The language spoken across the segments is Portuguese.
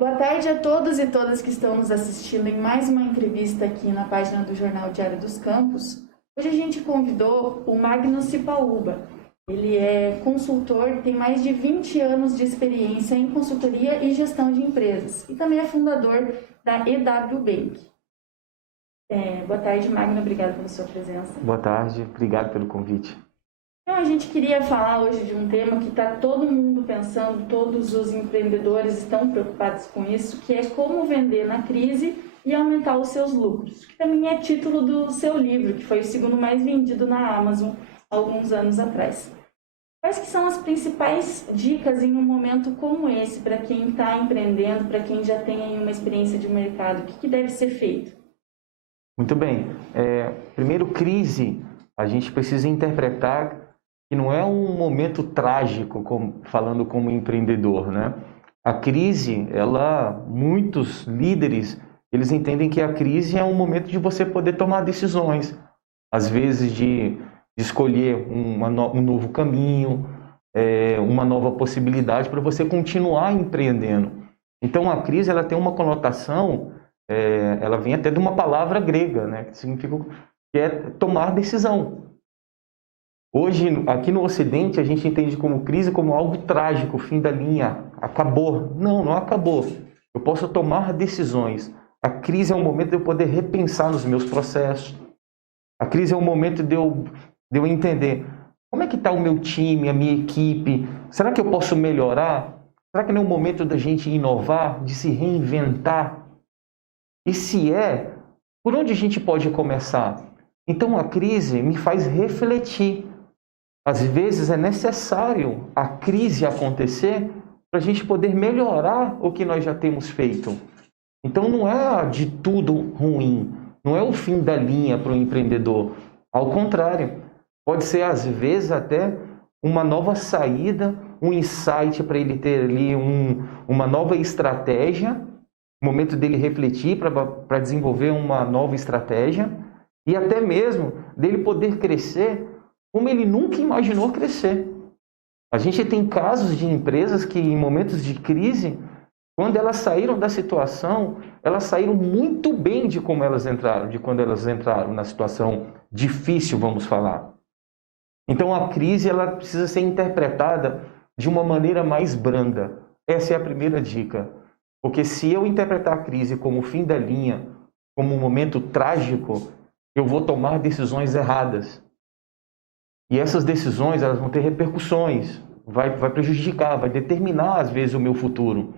Boa tarde a todos e todas que estão nos assistindo em mais uma entrevista aqui na página do Jornal Diário dos Campos. Hoje a gente convidou o Magno Cipaúba. Ele é consultor, tem mais de 20 anos de experiência em consultoria e gestão de empresas e também é fundador da EW Bank. Boa tarde, Magno, obrigada pela sua presença. Boa tarde, obrigado pelo convite. Então, a gente queria falar hoje de um tema que está todo mundo pensando, todos os empreendedores estão preocupados com isso, que é como vender na crise e aumentar os seus lucros, que também é título do seu livro, que foi o segundo mais vendido na Amazon alguns anos atrás. Quais que são as principais dicas em um momento como esse, para quem está empreendendo, para quem já tem aí uma experiência de mercado, o que deve ser feito? Muito bem. Primeiro, crise, a gente precisa interpretar que não é um momento trágico, falando como empreendedor, né? A crise, muitos líderes, eles entendem que a crise é um momento de você poder tomar decisões, às vezes de escolher um novo caminho, uma nova possibilidade para você continuar empreendendo. Então, a crise, ela tem uma conotação, ela vem até de uma palavra grega, né? Que significa que é tomar decisão. Hoje, aqui no Ocidente, a gente entende como crise como algo trágico, fim da linha, acabou. Não, não acabou. Eu posso tomar decisões. A crise é um momento de eu poder repensar nos meus processos. A crise é um momento de eu entender como é que está o meu time, a minha equipe. Será que eu posso melhorar? Será que não é o momento da gente inovar, de se reinventar? E se por onde a gente pode começar? Então, a crise me faz refletir. Às vezes é necessário a crise acontecer para a gente poder melhorar o que nós já temos feito. Então não é de tudo ruim, não é o fim da linha para o empreendedor. Ao contrário, pode ser às vezes até uma nova saída, um insight para ele ter ali uma nova estratégia, momento dele refletir para desenvolver uma nova estratégia e até mesmo dele poder crescer como ele nunca imaginou crescer. A gente tem casos de empresas que, em momentos de crise, quando elas saíram da situação, elas saíram muito bem de como elas entraram, de quando elas entraram na situação difícil, vamos falar. Então, a crise ela precisa ser interpretada de uma maneira mais branda. Essa é a primeira dica. Porque se eu interpretar a crise como o fim da linha, como um momento trágico, eu vou tomar decisões erradas. E essas decisões elas vão ter repercussões, vai prejudicar, vai determinar às vezes o meu futuro.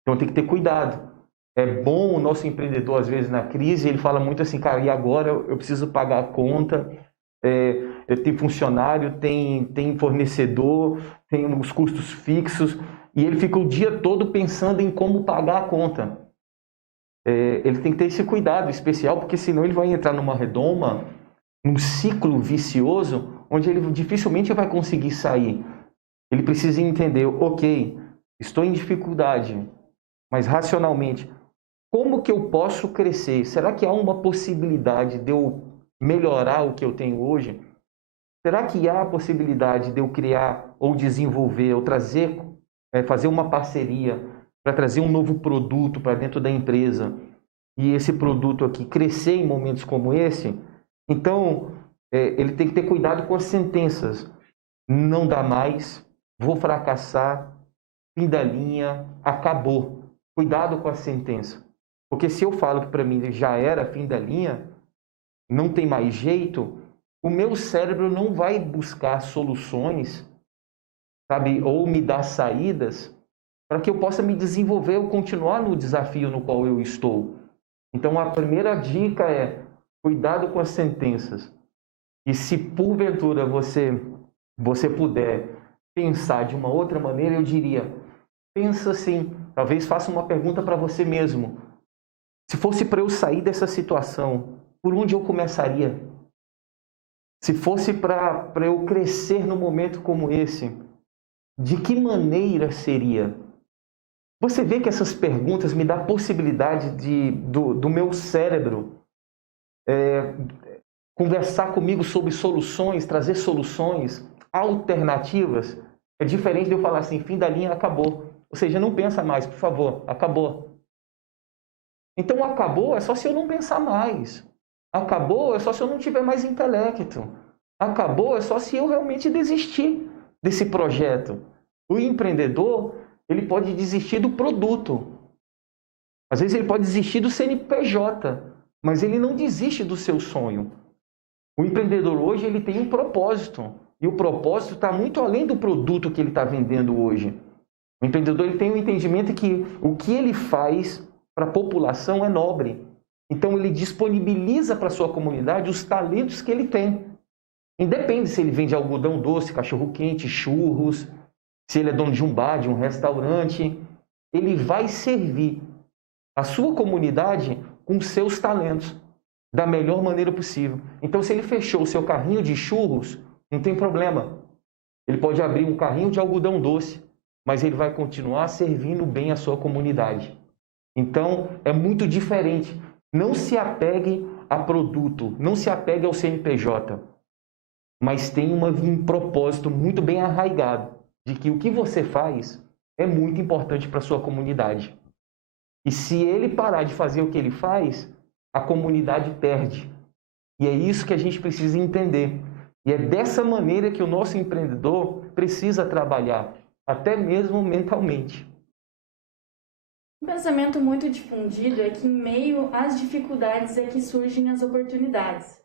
Então tem que ter cuidado. É bom o nosso empreendedor às vezes na crise, ele fala muito assim, cara, e agora eu preciso pagar a conta, eu tenho funcionário, tem fornecedor, tem os custos fixos, e ele fica o dia todo pensando em como pagar a conta. Ele tem que ter esse cuidado especial, porque senão ele vai entrar numa redoma, num ciclo vicioso, onde ele dificilmente vai conseguir sair. Ele precisa entender, ok, estou em dificuldade, mas racionalmente, como que eu posso crescer? Será que há uma possibilidade de eu melhorar o que eu tenho hoje? Será que há a possibilidade de eu criar ou desenvolver, ou trazer, fazer uma parceria para trazer um novo produto para dentro da empresa e esse produto aqui crescer em momentos como esse? Então, ele tem que ter cuidado com as sentenças. Não dá mais, vou fracassar, fim da linha, acabou. Cuidado com a sentença. Porque se eu falo que para mim já era fim da linha, não tem mais jeito, o meu cérebro não vai buscar soluções, sabe, ou me dar saídas para que eu possa me desenvolver ou continuar no desafio no qual eu estou. Então, a primeira dica é cuidado com as sentenças. E se porventura você puder pensar de uma outra maneira, eu diria, pensa assim, talvez faça uma pergunta para você mesmo. Se fosse para eu sair dessa situação, por onde eu começaria? Se fosse para eu crescer num momento como esse, de que maneira seria? Você vê que essas perguntas me dão a possibilidade do meu cérebro conversar comigo sobre soluções, trazer soluções alternativas. É diferente de eu falar assim, fim da linha, acabou. Ou seja, não pensa mais, por favor, acabou. Então, acabou é só se eu não pensar mais. Acabou é só se eu não tiver mais intelecto. Acabou é só se eu realmente desistir desse projeto. O empreendedor, ele pode desistir do produto. Às vezes ele pode desistir do CNPJ, mas ele não desiste do seu sonho. O empreendedor hoje, ele tem um propósito. E o propósito está muito além do produto que ele está vendendo hoje. O empreendedor, ele tem um entendimento que o que ele faz para a população é nobre. Então, ele disponibiliza para a sua comunidade os talentos que ele tem. Independe se ele vende algodão doce, cachorro-quente, churros, se ele é dono de um bar, de um restaurante, ele vai servir a sua comunidade com seus talentos da melhor maneira possível. Então, se ele fechou o seu carrinho de churros, não tem problema. Ele pode abrir um carrinho de algodão doce, mas ele vai continuar servindo bem a sua comunidade. Então, é muito diferente. Não se apegue a produto, não se apegue ao CNPJ, mas tem um propósito muito bem arraigado de que o que você faz é muito importante para a sua comunidade. E se ele parar de fazer o que ele faz, a comunidade perde. E é isso que a gente precisa entender. E é dessa maneira que o nosso empreendedor precisa trabalhar, até mesmo mentalmente. Um pensamento muito difundido é que em meio às dificuldades é que surgem as oportunidades.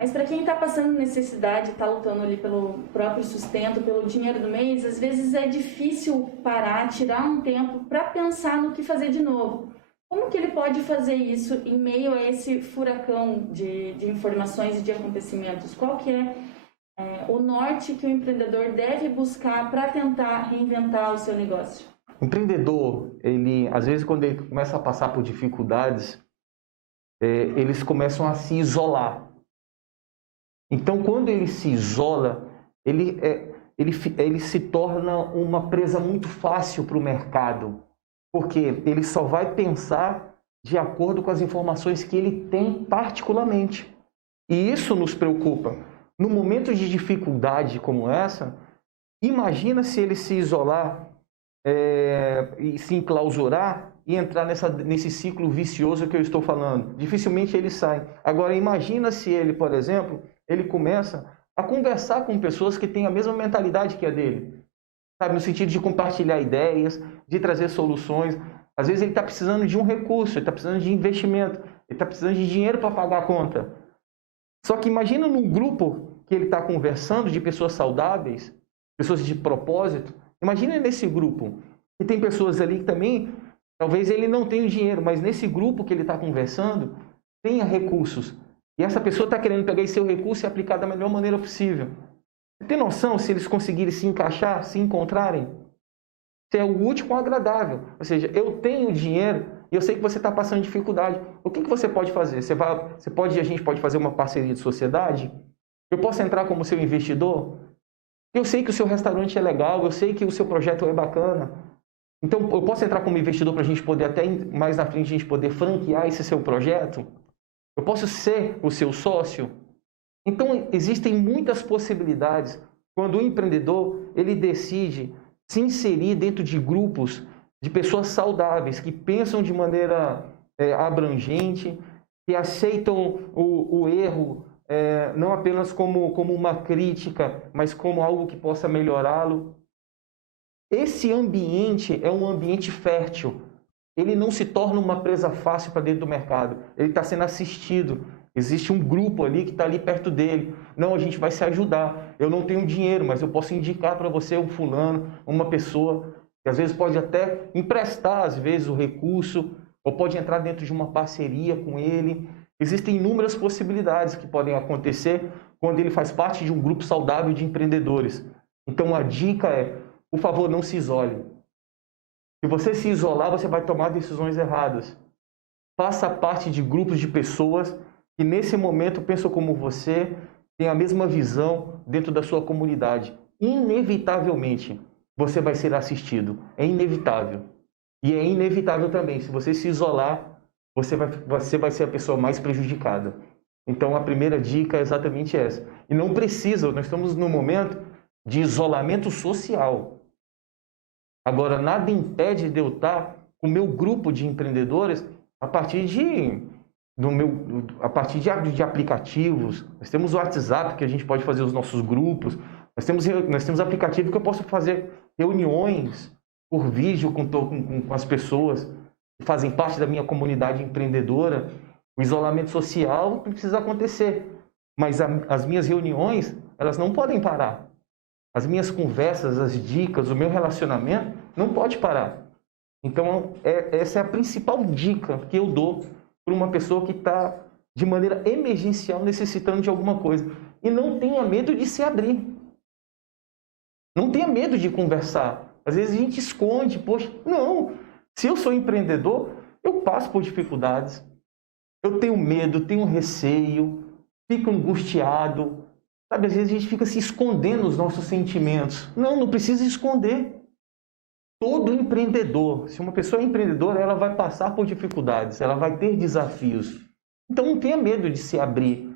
Mas para quem está passando necessidade, está lutando ali pelo próprio sustento, pelo dinheiro do mês, às vezes é difícil parar, tirar um tempo para pensar no que fazer de novo. Como que ele pode fazer isso em meio a esse furacão de informações e de acontecimentos? Qual que é o norte que o empreendedor deve buscar para tentar reinventar o seu negócio? O empreendedor, ele, às vezes, quando ele começa a passar por dificuldades, eles começam a se isolar. Então, quando ele se isola, ele se torna uma presa muito fácil para o mercado, porque ele só vai pensar de acordo com as informações que ele tem particularmente. E isso nos preocupa. No momento de dificuldade como essa, imagina se ele se isolar e se enclausurar e entrar nesse ciclo vicioso que eu estou falando. Dificilmente ele sai. Agora, imagina se ele, por exemplo, ele começa a conversar com pessoas que têm a mesma mentalidade que a dele. Sabe, no sentido de compartilhar ideias, de trazer soluções. Às vezes ele está precisando de um recurso, ele está precisando de investimento, ele está precisando de dinheiro para pagar a conta. Só que imagina num grupo que ele está conversando de pessoas saudáveis, pessoas de propósito. Imagina nesse grupo que tem pessoas ali que também, talvez ele não tenha dinheiro, mas nesse grupo que ele está conversando, tenha recursos. E essa pessoa está querendo pegar esse seu recurso e aplicar da melhor maneira possível. Você tem noção se eles conseguirem se encaixar, se encontrarem? Isso é o útil com o agradável. Ou seja, eu tenho dinheiro e eu sei que você está passando dificuldade. O que você pode fazer? A gente pode fazer uma parceria de sociedade? Eu posso entrar como seu investidor? Eu sei que o seu restaurante é legal, eu sei que o seu projeto é bacana. Então, eu posso entrar como investidor para a gente poder, até mais na frente, a gente poder franquear esse seu projeto? Eu posso ser o seu sócio? Então, existem muitas possibilidades quando o empreendedor ele decide se inserir dentro de grupos de pessoas saudáveis, que pensam de maneira abrangente, que aceitam o erro não apenas como uma crítica, mas como algo que possa melhorá-lo. Esse ambiente é um ambiente fértil. Ele não se torna uma presa fácil para dentro do mercado. Ele está sendo assistido. Existe um grupo ali que está ali perto dele. Não, a gente vai se ajudar. Eu não tenho dinheiro, mas eu posso indicar para você um fulano, uma pessoa que às vezes pode até emprestar, às vezes, o recurso, ou pode entrar dentro de uma parceria com ele. Existem inúmeras possibilidades que podem acontecer quando ele faz parte de um grupo saudável de empreendedores. Então, a dica é, por favor, não se isole. Se você se isolar, você vai tomar decisões erradas. Faça parte de grupos de pessoas que, nesse momento, pensam como você, têm a mesma visão dentro da sua comunidade. Inevitavelmente, você vai ser assistido. É inevitável. E é inevitável também, se você se isolar, você vai ser a pessoa mais prejudicada. Então, a primeira dica é exatamente essa. E não precisa, nós estamos num momento de isolamento social. Agora, nada impede de eu estar com o meu grupo de empreendedores a partir de aplicativos. Nós temos o WhatsApp, que a gente pode fazer os nossos grupos. Nós temos aplicativo que eu posso fazer reuniões por vídeo com as pessoas que fazem parte da minha comunidade empreendedora. O isolamento social precisa acontecer, mas as minhas reuniões, elas não podem parar. As minhas conversas, as dicas, o meu relacionamento não pode parar. Então, essa é a principal dica que eu dou para uma pessoa que está, de maneira emergencial, necessitando de alguma coisa. E não tenha medo de se abrir. Não tenha medo de conversar. Às vezes a gente esconde, poxa, não. Se eu sou empreendedor, eu passo por dificuldades. Eu tenho medo, tenho receio, fico angustiado. Sabe, às vezes a gente fica se escondendo os nossos sentimentos. Não, não precisa esconder. Todo empreendedor, se uma pessoa é empreendedora, ela vai passar por dificuldades, ela vai ter desafios. Então não tenha medo de se abrir.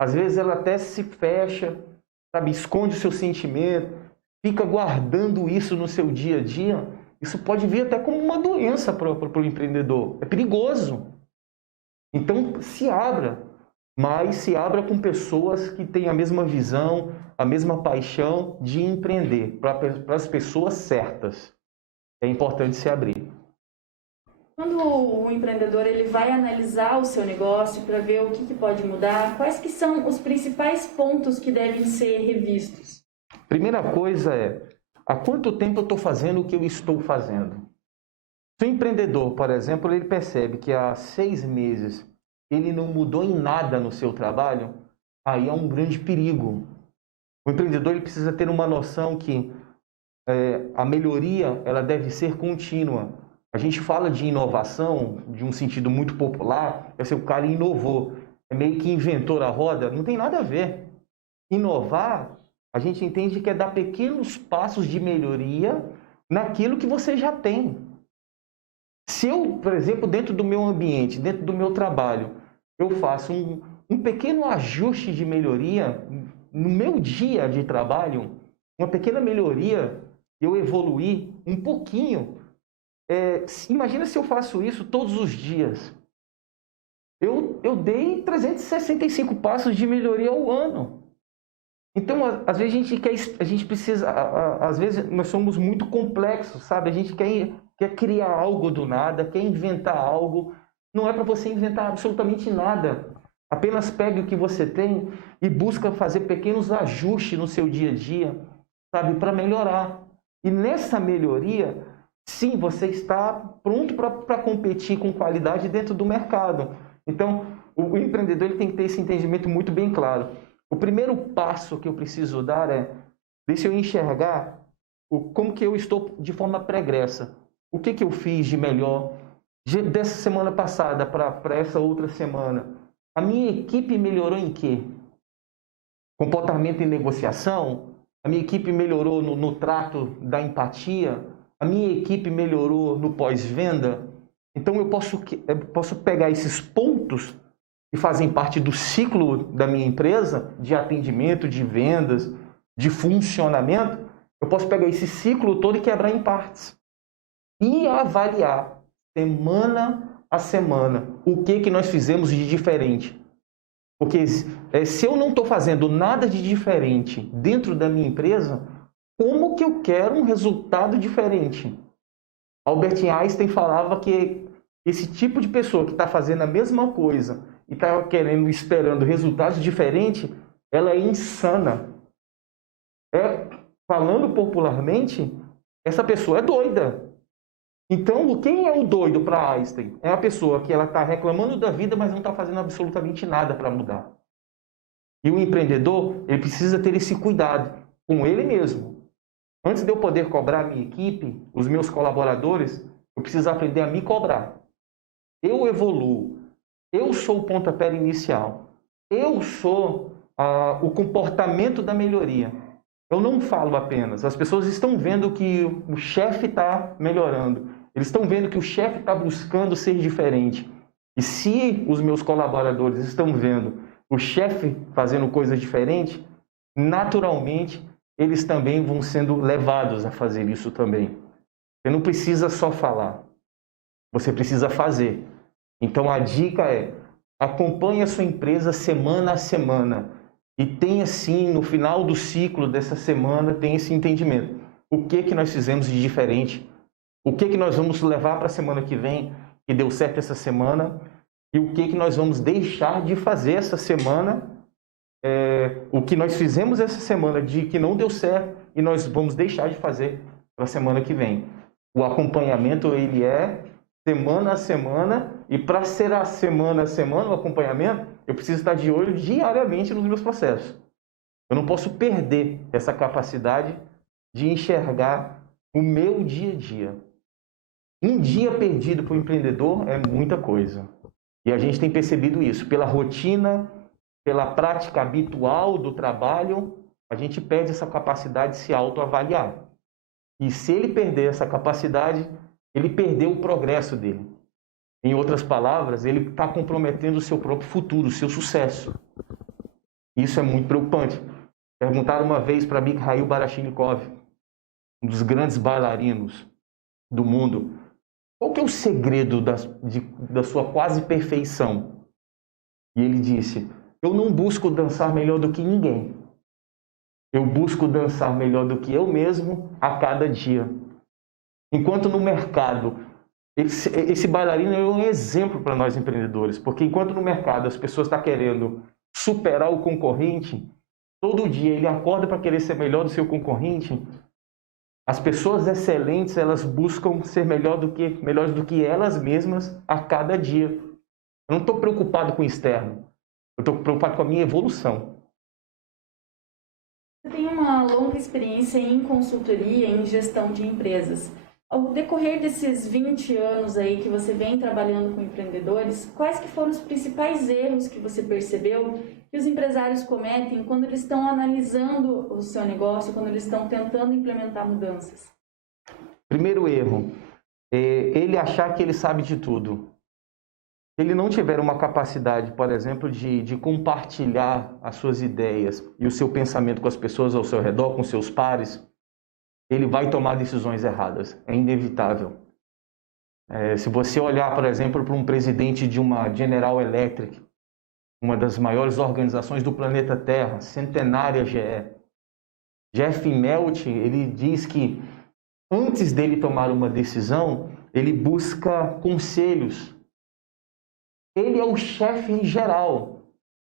Às vezes ela até se fecha, sabe, esconde o seu sentimento, fica guardando isso no seu dia a dia. Isso pode vir até como uma doença para o empreendedor. É perigoso. Então se abra, mas se abra com pessoas que têm a mesma visão, a mesma paixão de empreender, para as pessoas certas. É importante se abrir. Quando o empreendedor ele vai analisar o seu negócio para ver o que pode mudar, quais que são os principais pontos que devem ser revistos? Primeira coisa é, há quanto tempo eu estou fazendo o que eu estou fazendo? Se o empreendedor, por exemplo, ele percebe que há 6 meses ele não mudou em nada no seu trabalho, aí é um grande perigo. O empreendedor ele precisa ter uma noção que a melhoria ela deve ser contínua. A gente fala de inovação de um sentido muito popular, é se o cara inovou, é meio que inventou a roda, não tem nada a ver. Inovar, a gente entende que é dar pequenos passos de melhoria naquilo que você já tem. Se eu, por exemplo, dentro do meu ambiente, dentro do meu trabalho, eu faço um pequeno ajuste de melhoria no meu dia de trabalho, uma pequena melhoria, eu evoluir um pouquinho. Imagina se eu faço isso todos os dias. Eu dei 365 passos de melhoria ao ano. Então, às vezes a gente precisa, às vezes nós somos muito complexos, sabe? A gente quer criar algo do nada, quer inventar algo. Não é para você inventar absolutamente nada. Apenas pegue o que você tem e busca fazer pequenos ajustes no seu dia a dia, sabe? Para melhorar. E nessa melhoria, sim, você está pronto para competir com qualidade dentro do mercado. Então, o empreendedor ele tem que ter esse entendimento muito bem claro. O primeiro passo que eu preciso dar é, deixa eu enxergar como que eu estou de forma pregressa. O que eu fiz de melhor dessa semana passada para essa outra semana? A minha equipe melhorou em quê? Comportamento em negociação? A minha equipe melhorou no trato da empatia? A minha equipe melhorou no pós-venda? Então eu posso pegar esses pontos que fazem parte do ciclo da minha empresa, de atendimento, de vendas, de funcionamento, eu posso pegar esse ciclo todo e quebrar em partes. E avaliar, semana a semana, o que nós fizemos de diferente. Porque se eu não estou fazendo nada de diferente dentro da minha empresa, como que eu quero um resultado diferente? Albert Einstein falava que esse tipo de pessoa que está fazendo a mesma coisa e está esperando resultados diferentes, ela é insana. Falando popularmente, essa pessoa é doida. Então, quem é o doido para Einstein? É a pessoa que ela está reclamando da vida, mas não está fazendo absolutamente nada para mudar. E o empreendedor, ele precisa ter esse cuidado com ele mesmo. Antes de eu poder cobrar a minha equipe, os meus colaboradores, eu preciso aprender a me cobrar. Eu evoluo. Eu sou o pontapé inicial. Eu sou o comportamento da melhoria. Eu não falo apenas. As pessoas estão vendo que o chefe está melhorando. Eles estão vendo que o chefe está buscando ser diferente. E se os meus colaboradores estão vendo o chefe fazendo coisas diferentes, naturalmente, eles também vão sendo levados a fazer isso também. Você não precisa só falar, você precisa fazer. Então a dica é: acompanhe a sua empresa semana a semana e tenha sim, no final do ciclo dessa semana, tenha esse entendimento. O que nós fizemos de diferente? O que nós vamos levar para a semana que vem, que deu certo essa semana? E o que nós vamos deixar de fazer essa semana? O que nós fizemos essa semana de que não deu certo e nós vamos deixar de fazer para a semana que vem. O acompanhamento, ele é semana a semana, e para ser a semana o acompanhamento, eu preciso estar de olho diariamente nos meus processos. Eu não posso perder essa capacidade de enxergar o meu dia a dia. Um dia perdido para o empreendedor é muita coisa. E a gente tem percebido isso. Pela rotina, pela prática habitual do trabalho, a gente perde essa capacidade de se autoavaliar. E se ele perder essa capacidade, ele perdeu o progresso dele. Em outras palavras, ele está comprometendo o seu próprio futuro, o seu sucesso. Isso é muito preocupante. Perguntaram uma vez para Mikhail Baryshnikov, um dos grandes bailarinos do mundo, qual que é o segredo da sua quase perfeição? E ele disse: eu não busco dançar melhor do que ninguém. Eu busco dançar melhor do que eu mesmo a cada dia. Enquanto no mercado, esse bailarino é um exemplo para nós empreendedores, porque enquanto no mercado as pessoas estão querendo superar o concorrente, todo dia ele acorda para querer ser melhor do seu concorrente. As pessoas excelentes, elas buscam ser melhores do que elas mesmas a cada dia. Eu não estou preocupado com o externo, eu estou preocupado com a minha evolução. Você tem uma longa experiência em consultoria, em gestão de empresas. Ao decorrer desses 20 anos aí que você vem trabalhando com empreendedores, quais que foram os principais erros que você percebeu que os empresários cometem quando eles estão analisando o seu negócio, quando eles estão tentando implementar mudanças? Primeiro erro, ele achar que ele sabe de tudo. Se ele não tiver uma capacidade, por exemplo, de compartilhar as suas ideias e o seu pensamento com as pessoas ao seu redor, com seus pares, ele vai tomar decisões erradas. É inevitável. Se você olhar, por exemplo, para um presidente de uma General Electric, uma das maiores organizações do planeta Terra, centenária GE, Jeff Immelt, ele diz que antes dele tomar uma decisão, ele busca conselhos. Ele é o chefe em geral.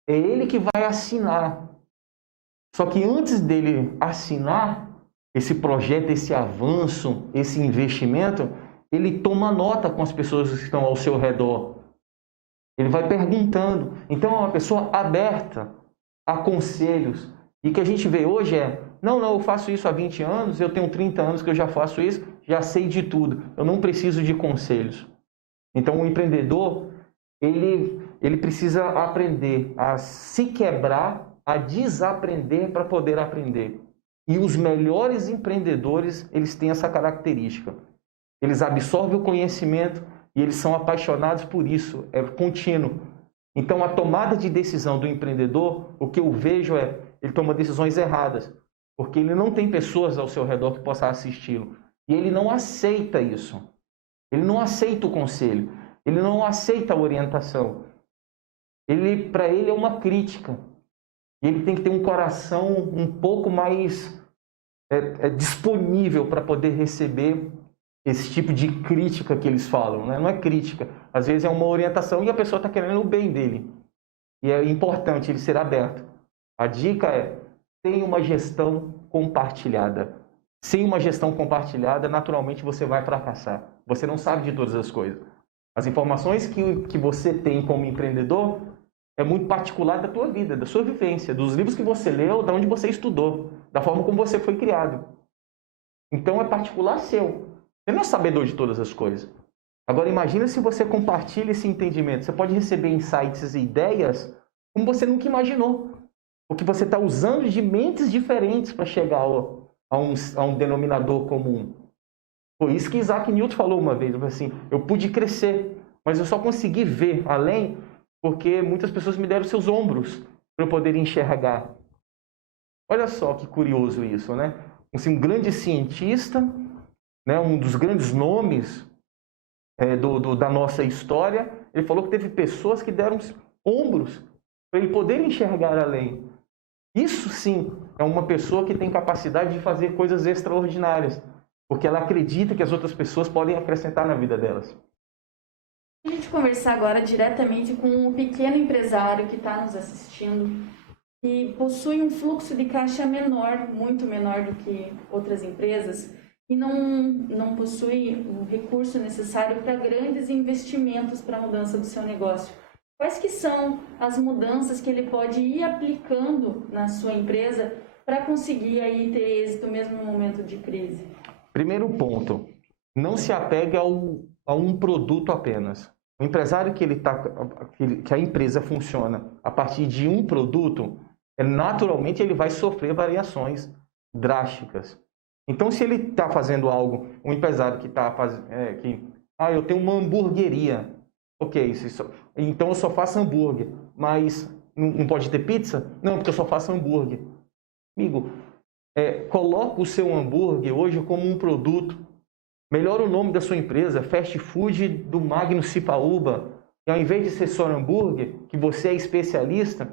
É ele que vai assinar. Só que antes dele assinar esse projeto, esse avanço, esse investimento, ele toma nota com as pessoas que estão ao seu redor. Ele vai perguntando. Então é uma pessoa aberta a conselhos. E o que a gente vê hoje é: não, eu faço isso há 20 anos, eu tenho 30 anos que eu já faço isso, já sei de tudo. Eu não preciso de conselhos. Então o empreendedor, ele precisa aprender a se quebrar, a desaprender para poder aprender. E os melhores empreendedores, eles têm essa característica. Eles absorvem o conhecimento e eles são apaixonados por isso, é contínuo. Então, a tomada de decisão do empreendedor, o que eu vejo é, ele toma decisões erradas, porque ele não tem pessoas ao seu redor que possam assisti-lo. E ele não aceita isso. Ele não aceita o conselho. Ele não aceita a orientação. Para ele é uma crítica. E ele tem que ter um coração um pouco mais disponível para poder receber esse tipo de crítica que eles falam, né? Não é crítica, às vezes é uma orientação e a pessoa está querendo o bem dele. E é importante ele ser aberto. A dica é: tenha uma gestão compartilhada. Sem uma gestão compartilhada, naturalmente você vai fracassar. Você não sabe de todas as coisas. As informações que você tem como empreendedor é muito particular da tua vida, da sua vivência, dos livros que você leu, da onde você estudou, da forma como você foi criado. Então é particular seu. Você não é sabedor de todas as coisas. Agora imagina se você compartilha esse entendimento. Você pode receber insights e ideias como você nunca imaginou. Porque você está usando de mentes diferentes para chegar a um denominador comum. Foi isso que Isaac Newton falou uma vez. Assim, eu pude crescer, mas eu só consegui ver além porque muitas pessoas me deram seus ombros para eu poder enxergar. Olha só que curioso isso, né? Assim, um grande cientista né, um dos grandes nomes da nossa história, ele falou que teve pessoas que deram ombros para ele poder enxergar além. Isso sim é uma pessoa que tem capacidade de fazer coisas extraordinárias, porque ela acredita que as outras pessoas podem acrescentar na vida delas. A gente conversar agora diretamente com um pequeno empresário que está nos assistindo e possui um fluxo de caixa menor, muito menor do que outras empresas, e não possui o recurso necessário para grandes investimentos para a mudança do seu negócio. Quais que são as mudanças que ele pode ir aplicando na sua empresa para conseguir aí ter êxito mesmo no momento de crise? Primeiro ponto, não se apegue a um produto apenas. O empresário que a empresa funciona a partir de um produto, naturalmente ele vai sofrer variações drásticas. Então, se ele está fazendo algo, um empresário que está fazendo, eu tenho uma hamburgueria, ok, então eu só faço hambúrguer, mas não pode ter pizza? Não, porque eu só faço hambúrguer. Amigo, coloca o seu hambúrguer hoje como um produto. Melhora o nome da sua empresa, Fast Food do Magno Cipaúba. E ao invés de ser só hambúrguer, que você é especialista,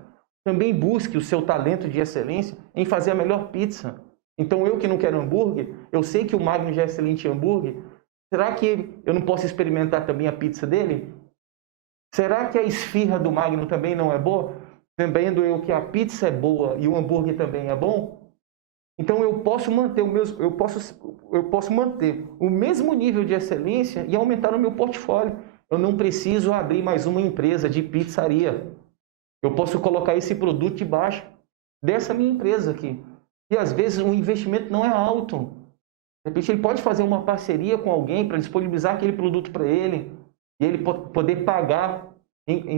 também busque o seu talento de excelência em fazer a melhor pizza. Então, eu que não quero hambúrguer, eu sei que o Magno já é excelente em hambúrguer. Será que eu não posso experimentar também a pizza dele? Será que a esfirra do Magno também não é boa? Sabendo eu que a pizza é boa e o hambúrguer também é bom? Então, eu posso manter o mesmo nível de excelência e aumentar o meu portfólio. Eu não preciso abrir mais uma empresa de pizzaria. Eu posso colocar esse produto debaixo dessa minha empresa aqui. E às vezes o investimento não é alto. De repente ele pode fazer uma parceria com alguém para disponibilizar aquele produto para ele e ele poder pagar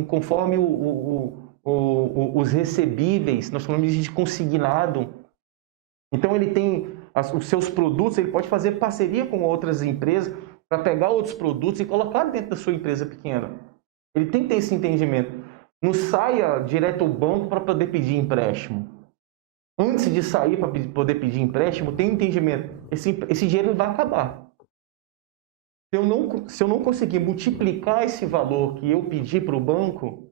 conforme os recebíveis, nós falamos de consignado. Então ele tem os seus produtos, ele pode fazer parceria com outras empresas para pegar outros produtos e colocar dentro da sua empresa pequena. Ele tem que ter esse entendimento. Não saia direto ao banco para poder pedir empréstimo. Antes de sair para poder pedir empréstimo, tem um entendimento. Esse dinheiro vai acabar. Se eu não conseguir multiplicar esse valor que eu pedi para o banco,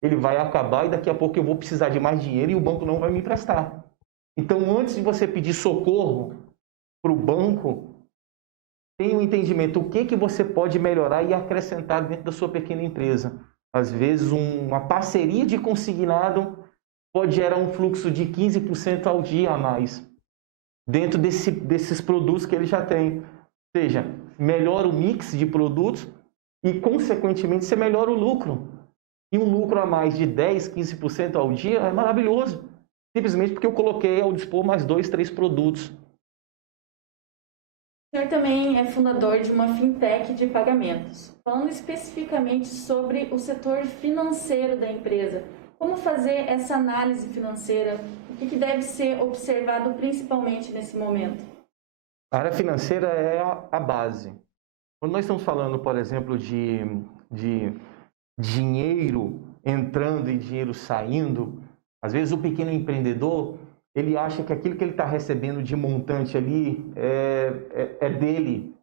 ele vai acabar e daqui a pouco eu vou precisar de mais dinheiro e o banco não vai me emprestar. Então, antes de você pedir socorro para o banco, tenha um entendimento. O que você pode melhorar e acrescentar dentro da sua pequena empresa. Às vezes, uma parceria de consignado pode gerar um fluxo de 15% ao dia a mais dentro desses produtos que ele já tem. Ou seja, melhora o mix de produtos e, consequentemente, você melhora o lucro. E um lucro a mais de 10%, 15% ao dia é maravilhoso. Simplesmente porque eu coloquei ao dispor mais 2, 3 produtos. O senhor também é fundador de uma fintech de pagamentos. Falando especificamente sobre o setor financeiro da empresa, como fazer essa análise financeira? O que deve ser observado principalmente nesse momento? A área financeira é a base. Quando nós estamos falando, por exemplo, de dinheiro entrando e dinheiro saindo, às vezes o pequeno empreendedor, ele acha que aquilo que ele está recebendo de montante ali é dele.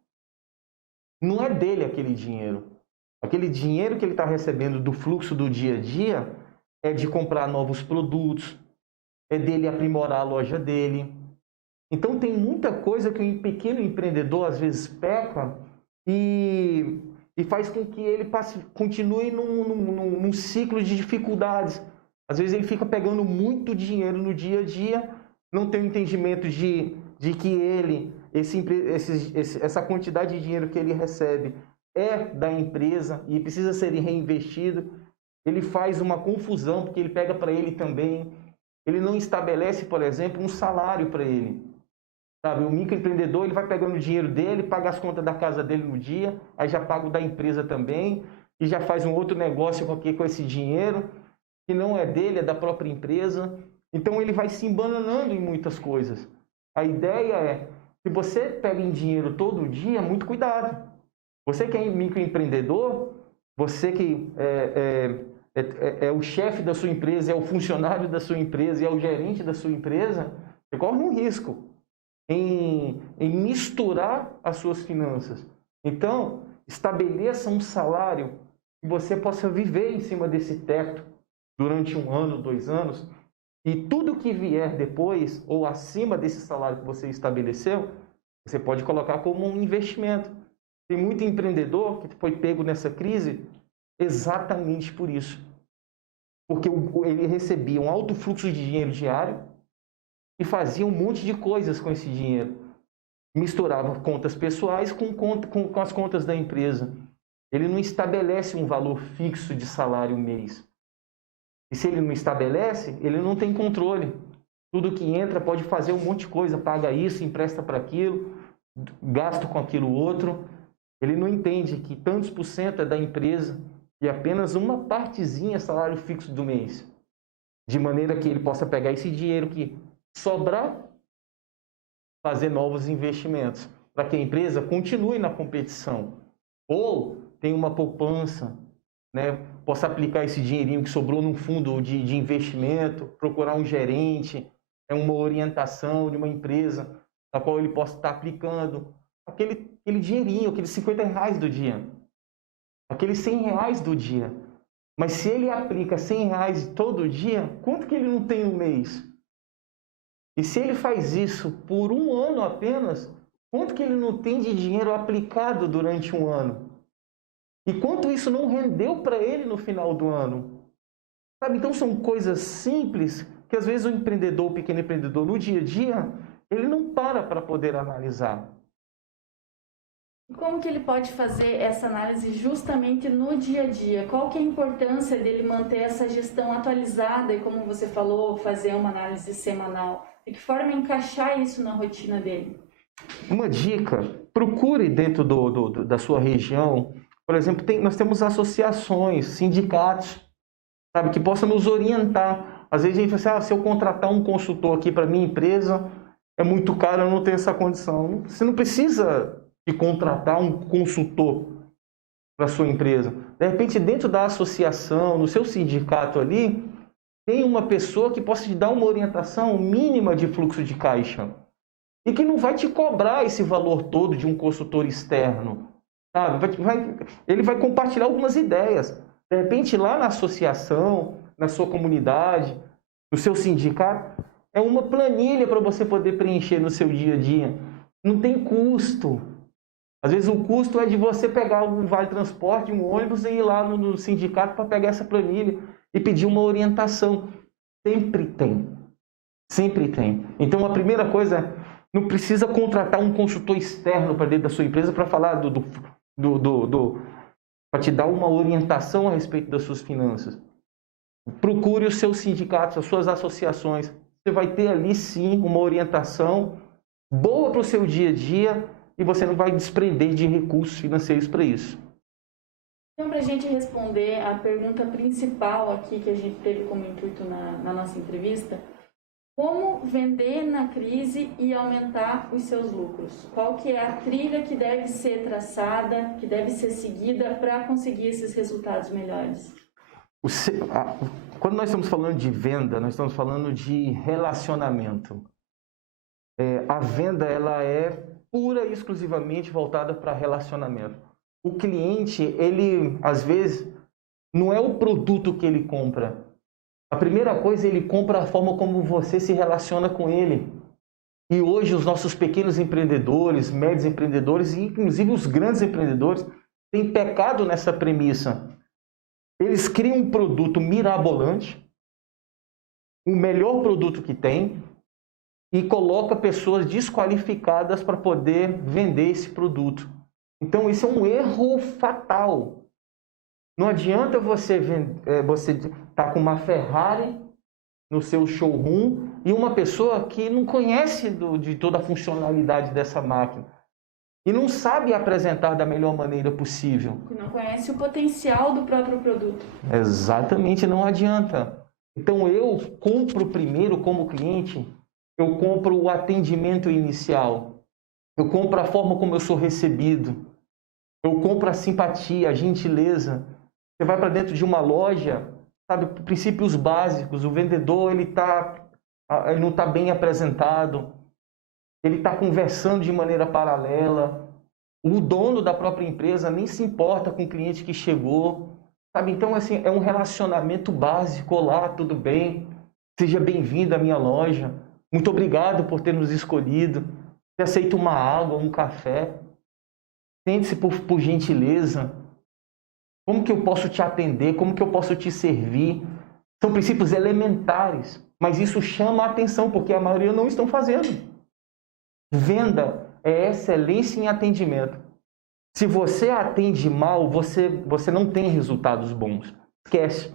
Não é dele aquele dinheiro. Aquele dinheiro que ele está recebendo do fluxo do dia a dia é de comprar novos produtos, é dele aprimorar a loja dele. Então tem muita coisa que o pequeno empreendedor às vezes peca e faz com que ele continue num ciclo de dificuldades. Às vezes ele fica pegando muito dinheiro no dia a dia, não tem o entendimento de que essa quantidade de dinheiro que ele recebe é da empresa e precisa ser reinvestido. Ele faz uma confusão porque ele pega para ele também. Ele não estabelece, por exemplo, um salário para ele. Sabe, o microempreendedor, ele vai pegando o dinheiro dele, paga as contas da casa dele no dia, aí já paga o da empresa também, e já faz um outro negócio com esse dinheiro, que não é dele, é da própria empresa. Então ele vai se embananando em muitas coisas. A ideia é, se você pega em dinheiro todo dia, muito cuidado. Você que é microempreendedor, você que é o chefe da sua empresa, é o funcionário da sua empresa e é o gerente da sua empresa, você corre um risco. em misturar as suas finanças. Então, estabeleça um salário que você possa viver em cima desse teto durante 1 ano, 2 anos, e tudo que vier depois ou acima desse salário que você estabeleceu, você pode colocar como um investimento. Tem muito empreendedor que foi pego nessa crise exatamente por isso. Porque ele recebia um alto fluxo de dinheiro diário e fazia um monte de coisas com esse dinheiro. Misturava contas pessoais com as contas da empresa. Ele não estabelece um valor fixo de salário mês. E se ele não estabelece, ele não tem controle. Tudo que entra pode fazer um monte de coisa, paga isso, empresta para aquilo, gasta com aquilo outro. Ele não entende que tantos por cento é da empresa e apenas uma partezinha é salário fixo do mês. De maneira que ele possa pegar esse dinheiro que sobrar, fazer novos investimentos, para que a empresa continue na competição. Ou tenha uma poupança, né? Possa aplicar esse dinheirinho que sobrou num fundo de investimento, procurar um gerente, uma orientação de uma empresa na qual ele possa estar aplicando aquele dinheirinho, aqueles R$50 do dia, aqueles R$100 do dia. Mas se ele aplica R$100 todo dia, quanto que ele não tem no mês? E se ele faz isso por 1 ano apenas, quanto que ele não tem de dinheiro aplicado durante 1 ano? E quanto isso não rendeu para ele no final do ano? Sabe? Então são coisas simples que às vezes o empreendedor, o pequeno empreendedor, no dia a dia, ele não para poder analisar. E como que ele pode fazer essa análise justamente no dia a dia? Qual que é a importância dele manter essa gestão atualizada e, como você falou, fazer uma análise semanal? De que forma encaixar isso na rotina dele? Uma dica, procure dentro da sua região, por exemplo, nós temos associações, sindicatos, sabe, que possam nos orientar. Às vezes a gente fala assim, se eu contratar um consultor aqui para minha empresa, é muito caro, eu não tenho essa condição. Você não precisa de contratar um consultor para a sua empresa. De repente, dentro da associação, no seu sindicato ali, tem uma pessoa que possa te dar uma orientação mínima de fluxo de caixa. E que não vai te cobrar esse valor todo de um consultor externo. Sabe? Ele vai compartilhar algumas ideias. De repente, lá na associação, na sua comunidade, no seu sindicato, é uma planilha para você poder preencher no seu dia a dia. Não tem custo. Às vezes o custo é de você pegar um vale transporte, um ônibus e ir lá no sindicato para pegar essa planilha e pedir uma orientação. Sempre tem. Sempre tem. Então a primeira coisa, não precisa contratar um consultor externo para dentro da sua empresa para falar para te dar uma orientação a respeito das suas finanças. Procure os seus sindicatos, as suas associações. Você vai ter ali sim uma orientação boa para o seu dia a dia e você não vai desprender de recursos financeiros para isso. Então, para a gente responder a pergunta principal aqui que a gente teve como intuito na nossa entrevista, como vender na crise e aumentar os seus lucros? Qual que é a trilha que deve ser traçada, que deve ser seguida para conseguir esses resultados melhores? Quando nós estamos falando de venda, nós estamos falando de relacionamento. A venda ela é pura e exclusivamente voltada para relacionamento. O cliente, ele às vezes não é o produto que ele compra. A primeira coisa, ele compra a forma como você se relaciona com ele. E hoje os nossos pequenos empreendedores, médios empreendedores e inclusive os grandes empreendedores têm pecado nessa premissa. Eles criam um produto mirabolante, o melhor produto que tem, e coloca pessoas desqualificadas para poder vender esse produto. Então isso é um erro fatal. Não adianta você tá com uma Ferrari no seu showroom e uma pessoa que não conhece de toda a funcionalidade dessa máquina e não sabe apresentar da melhor maneira possível. Que não conhece o potencial do próprio produto. Exatamente, não adianta. Então eu compro primeiro como cliente, eu compro o atendimento inicial, eu compro a forma como eu sou recebido, eu compro a simpatia, a gentileza. Você vai para dentro de uma loja, sabe, princípios básicos, o vendedor ele não está bem apresentado, ele está conversando de maneira paralela, o dono da própria empresa nem se importa com o cliente que chegou, sabe? Então, assim, é um relacionamento básico. Olá, tudo bem? Seja bem-vindo à minha loja. Muito obrigado por ter nos escolhido. Você aceita uma água, um café? Sente-se por gentileza. Como que eu posso te atender? Como que eu posso te servir? São princípios elementares, mas isso chama a atenção, porque a maioria não estão fazendo. Venda é excelência em atendimento. Se você atende mal, você não tem resultados bons. Esquece.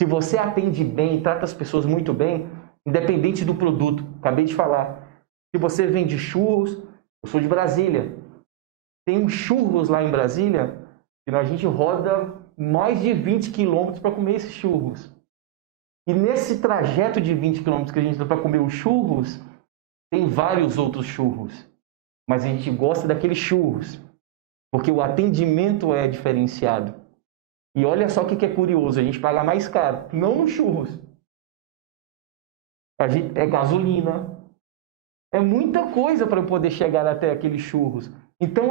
Se você atende bem, trata as pessoas muito bem, independente do produto. Acabei de falar. Se você vende churros, eu sou de Brasília. Tem um churros lá em Brasília, e a gente roda mais de 20 quilômetros para comer esses churros. E nesse trajeto de 20 quilômetros que a gente dá para comer os churros, tem vários outros churros. Mas a gente gosta daqueles churros, porque o atendimento é diferenciado. E olha só o que é curioso, a gente paga mais caro, não nos churros. É gasolina, é muita coisa para poder chegar até aqueles churros. Então,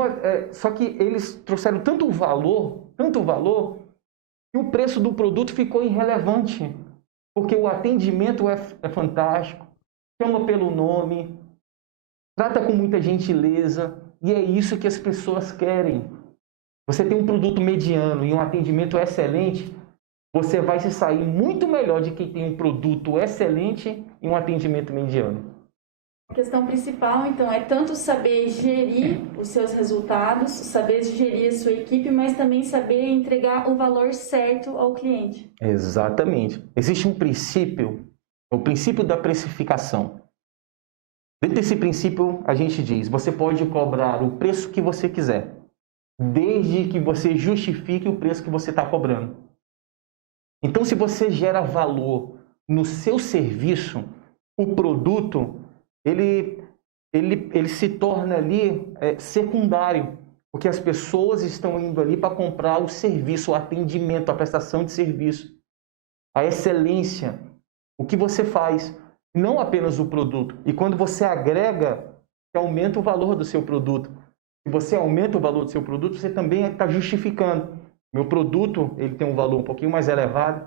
só que eles trouxeram tanto valor, que o preço do produto ficou irrelevante. Porque o atendimento é fantástico, chama pelo nome, trata com muita gentileza, e é isso que as pessoas querem. Você tem um produto mediano e um atendimento excelente, você vai se sair muito melhor de quem tem um produto excelente e um atendimento mediano. A questão principal, então, é tanto saber gerir os seus resultados, saber gerir a sua equipe, mas também saber entregar o valor certo ao cliente. Exatamente. Existe um princípio, o princípio da precificação. Dentro desse princípio, a gente diz, você pode cobrar o preço que você quiser, desde que você justifique o preço que você está cobrando. Então, se você gera valor no seu serviço, o produto ele se torna ali secundário, porque as pessoas estão indo ali para comprar o serviço, o atendimento, a prestação de serviço, a excelência, o que você faz, não apenas o produto. E quando você agrega, você aumenta o valor do seu produto. Se você aumenta o valor do seu produto, você também está justificando. Meu produto ele tem um valor um pouquinho mais elevado,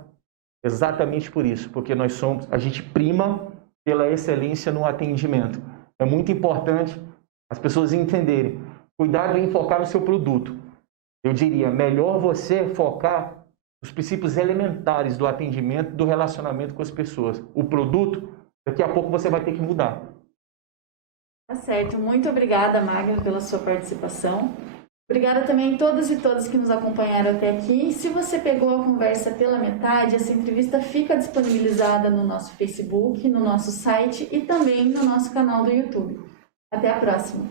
exatamente por isso, porque a gente prima pela excelência no atendimento. É muito importante as pessoas entenderem. Cuidado em focar no seu produto. Eu diria, melhor você focar nos princípios elementares do atendimento, do relacionamento com as pessoas. O produto, daqui a pouco você vai ter que mudar. Tá certo. Muito obrigada, Magno, pela sua participação. Obrigada também a todos e todas que nos acompanharam até aqui. Se você pegou a conversa pela metade, essa entrevista fica disponibilizada no nosso Facebook, no nosso site e também no nosso canal do YouTube. Até a próxima!